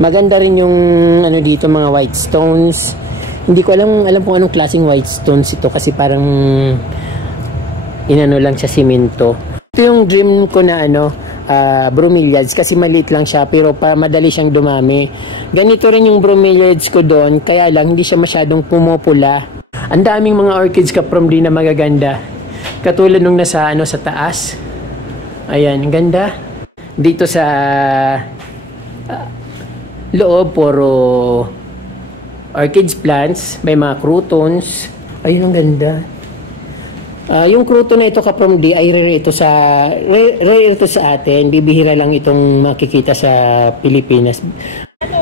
Maganda rin yung ano dito, mga white stones. Hindi ko alam kung anong klaseng white stones ito kasi parang inano lang siya, simento. Ito yung dream ko na bromeliads kasi maliit lang siya pero madali siyang dumami. Ganito rin yung bromeliads ko doon, kaya lang hindi siya masyadong pumupula. Ang daming mga orchids ka from din na magaganda. Katulad nung nasa sa taas. Ayan, ganda. Dito sa loob puro orchids plants, may mga crotons. Ayun, ang ganda. Yung crouton na ito kaprom di ay rare ito sa atin. Bibihira lang itong makikita sa Pilipinas.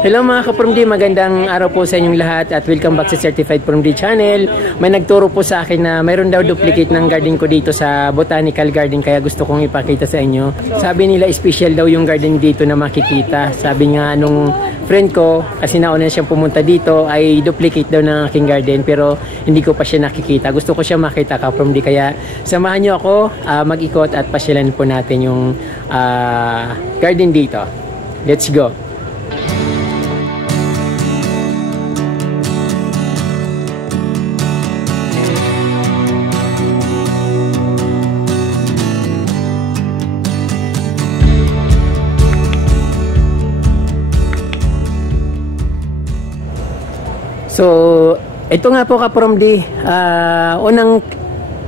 Hello mga kaprom di, magandang araw po sa inyong lahat at welcome back sa Certified From D channel. May nagturo po sa akin na mayroon daw duplicate ng garden ko dito sa Botanical Garden, kaya gusto kong ipakita sa inyo. Sabi nila special daw yung garden dito na makikita. Sabi nga nung friend ko, kasi nauna siyang pumunta dito, ay duplicate daw ng aking garden pero hindi ko pa siya nakikita. Gusto ko siya makita kaprom di, kaya samahan niyo ako mag-ikot at pasyalan po natin yung garden dito. Let's go! So, ito nga po kaprom di, unang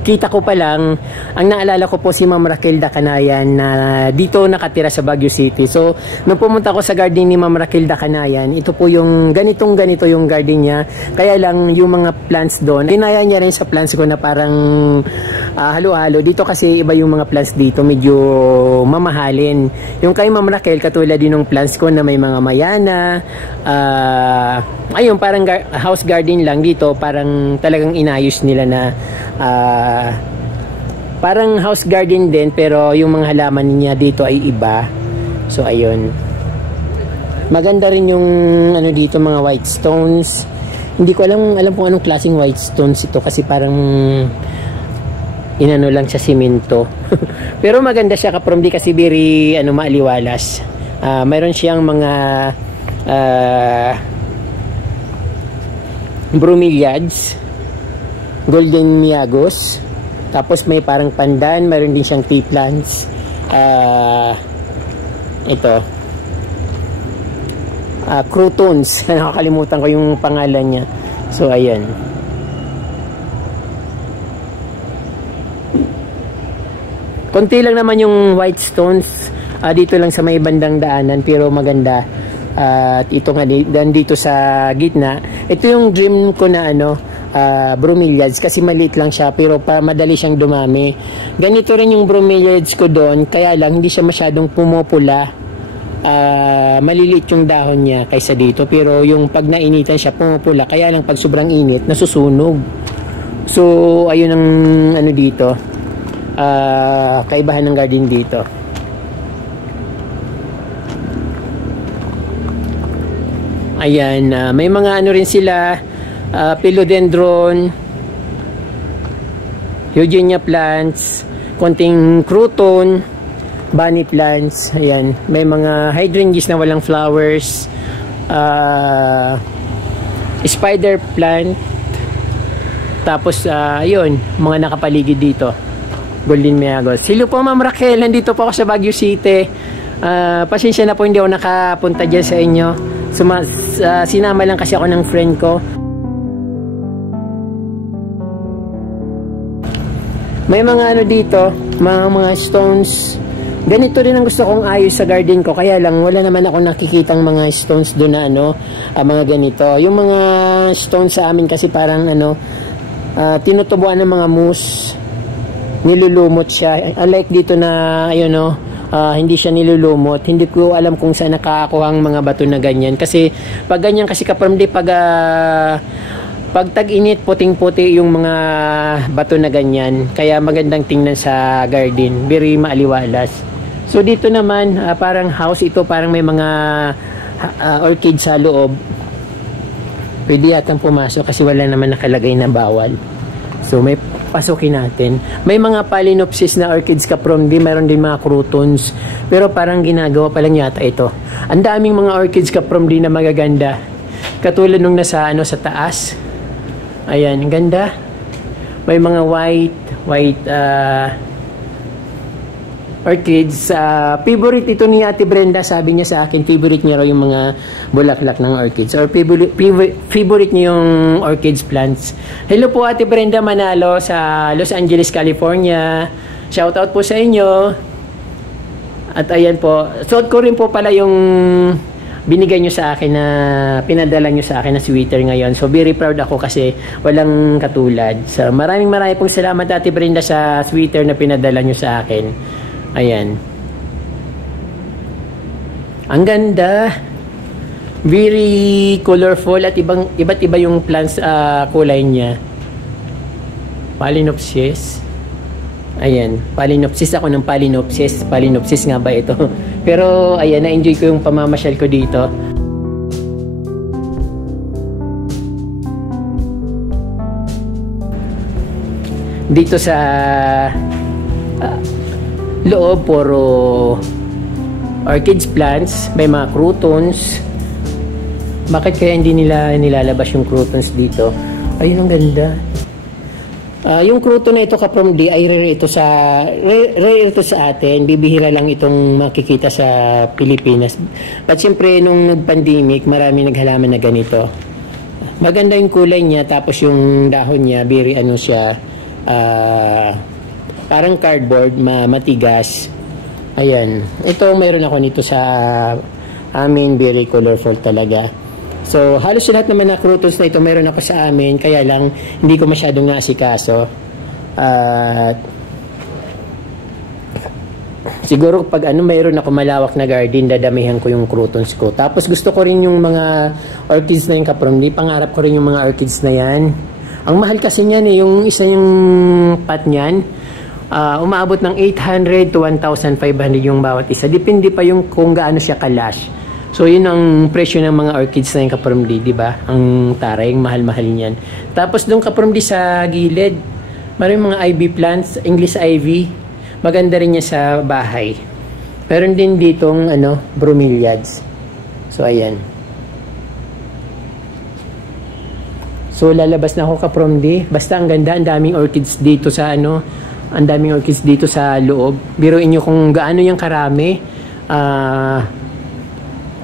kita ko pa lang, ang naalala ko po si Ma'am Raquel Dacanayan na dito nakatira sa Baguio City. So, nung pumunta ko sa garden ni Ma'am Raquel Dacanayan, ito po yung ganito yung garden niya. Kaya lang yung mga plants doon, ginaya niya rin sa plants ko na parang halo-halo. Dito kasi iba yung mga plants dito, medyo mamahalin. Yung kay Ma'am Raquel, katulad din ng plants ko na may mga mayana, ayun, parang house garden lang. Dito parang talagang inayos nila na parang house garden din pero yung mga halaman niya dito ay iba. So ayun, maganda rin yung dito, mga white stones. Hindi ko alam kung anong klaseng white stones ito kasi parang inano lang siya, simento. Pero maganda siya kaprom di kasi very maaliwalas. Mayroon siyang mga bromeliads, golden miagos, tapos may parang pandan, mayroon din siyang tea plants. Ito crotons. Nakakalimutan ko yung pangalan niya. So ayan, konti lang naman yung white stones dito lang sa may bandang daanan pero maganda. At ito nga dito sa gitna, ito yung dream ko na bromeliads kasi maliit lang siya pero madali siyang dumami. Ganito rin yung bromeliads ko doon, kaya lang hindi siya masyadong pumupula. Maliliit yung dahon niya kaysa dito pero yung pag nainitan siya pumupula, kaya lang pag sobrang init nasusunog. So ayun ang dito, kaibahan ng garden dito. Ayan, may mga rin sila, philodendron, eugenia plants, konting crouton, bunny plants. Ayan, may mga hydrangeas na walang flowers, spider plant, tapos ayun, mga nakapaligid dito, golden miagos. Hello po Ma'am Raquel, nandito po ako sa Baguio City. Pasensya na po hindi ako nakapunta dyan sa inyo. Sinama lang kasi ako ng friend ko. May mga dito, mga stones. Ganito rin ang gusto kong ayos sa garden ko, kaya lang wala naman ako nakikitang mga stones doon na mga ganito. Yung mga stones sa amin kasi parang tinutubuan ng mga moose, nilulumot siya. Unlike dito na hindi siya nilulumot. Hindi ko alam kung saan nakakakuha ang mga bato na ganyan. Kasi pag ganyan kasi kapag tag-init, puting-puti yung mga bato na ganyan. Kaya magandang tingnan sa garden. Very maaliwalas. So dito naman, parang house ito. Parang may mga orchids sa loob. Pwede yatang pumasok kasi wala naman nakalagay na bawal. So may pasukin natin. May mga Phalaenopsis na orchids kaprom D, mayroon din mga croutons, pero parang ginagawa pa lang yata ito. Ang daming mga orchids kaprom D na magaganda. Katulad nung nasa sa taas. Ayan, ganda. May mga white orchids. Favorite ito ni Ate Brenda, sabi niya sa akin, favorite niya raw yung mga bulaklak ng orchids, or favorite niya yung orchids plants. Hello po Ate Brenda Manalo sa Los Angeles, California. Shout out po sa inyo. At ayan po, suot ko rin po pala yung binigay nyo sa akin, na pinadala nyo sa akin na sweater ngayon. So very proud ako kasi walang katulad. So maraming pong salamat Ate Brenda sa sweater na pinadala nyo sa akin. Ayan. Ang ganda. Very colorful at iba't iba yung plants, kulay niya. Phalaenopsis. Ayan. Phalaenopsis ako ng Phalaenopsis. Phalaenopsis nga ba ito? Pero ayan, na-enjoy ko yung pamamasyal ko dito. Dito sa loob, puro orchids plants, may mga croutons. Bakit kaya hindi nila nilalabas yung croutons dito? Ayun, ang ganda. Yung crouton na ito kaprom D ay rare ito sa atin. Bibihira lang itong makikita sa Pilipinas. At siyempre nung nag-pandemic, marami naghalaman na ganito. Maganda yung kulay niya, tapos yung dahon niya, very siya, parang cardboard, matigas. Ayan. Ito, mayroon ako nito sa amin. Very colorful talaga. So, halos lahat naman na croutons na ito mayroon ako sa amin. Kaya lang, hindi ko masyadong naasikaso. Siguro pag mayroon ako malawak na garden, dadamihan ko yung croutons ko. Tapos gusto ko rin yung mga orchids na yung kaprom. Pangarap ko rin yung mga orchids na yan. Ang mahal kasi niyan yung isa yung pot niyan. Umaabot ng 800 to 1,500 yung bawat isa. Depende pa yung kung gaano siya kalash. So, yun ang presyo ng mga orchids na yung kaprom D, di ba? Ang taray, yung mahal-mahal niyan. Tapos, doon kaprom D sa gilid, maraming mga ivy plants, English ivy. Maganda rin niya sa bahay. Meron din ditong, bromeliads. So, ayan. So, lalabas na ako kaprom D. Basta ang ganda, ang daming orchids dito sa, ang daming orchids dito sa loob. Biruin nyo kung gaano yung karami.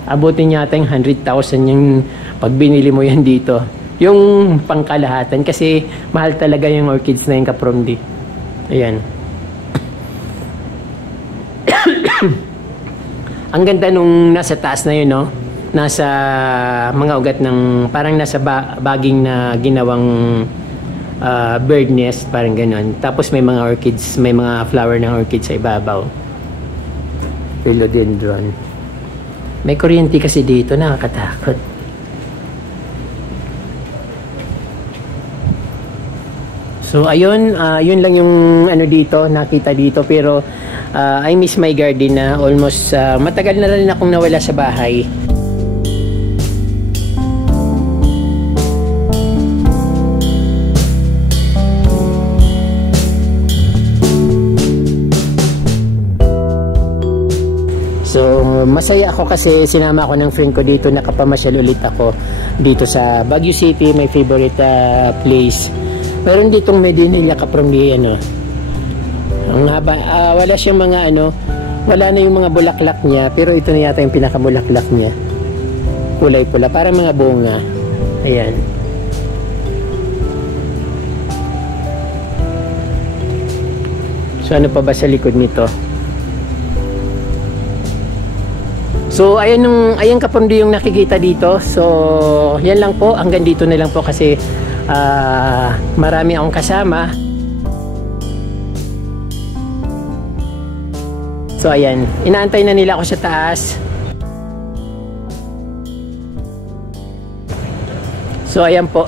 Abutin yata yung 100,000 yung pag binili mo yan dito. Yung pangkalahatan. Kasi mahal talaga yung orchids na yung kaprom D. Ayan. Ang ganda nung nasa taas na yun, no? Nasa mga ugat ng, parang nasa baging na ginawang bird nest, parang ganon. Tapos may mga orchids, may mga flower ng orchids sa ibabaw. Philodendron. May kuryente kasi dito, nakakatakot. So ayun, yun lang yung dito, nakita dito. Pero I miss my garden na almost matagal na rin akong nawala sa bahay. So, masaya ako kasi sinama ako ng friend ko dito, nakapamasyal ulit ako dito sa Baguio City, my favorite place. Meron ditong Medinilla kaprom D, ang haba, wala siyang mga wala na yung mga bulaklak niya, pero ito na yata yung pinakabulaklak niya. Kulay pula, parang mga bunga. Ayan. So, ano pa ba sa likod nito? So, ayan kaprom D yung nakikita dito. So, yan lang po. Hanggang dito na lang po kasi marami akong kasama. So, ayan. Inaantay na nila ako sa taas. So, ayan po.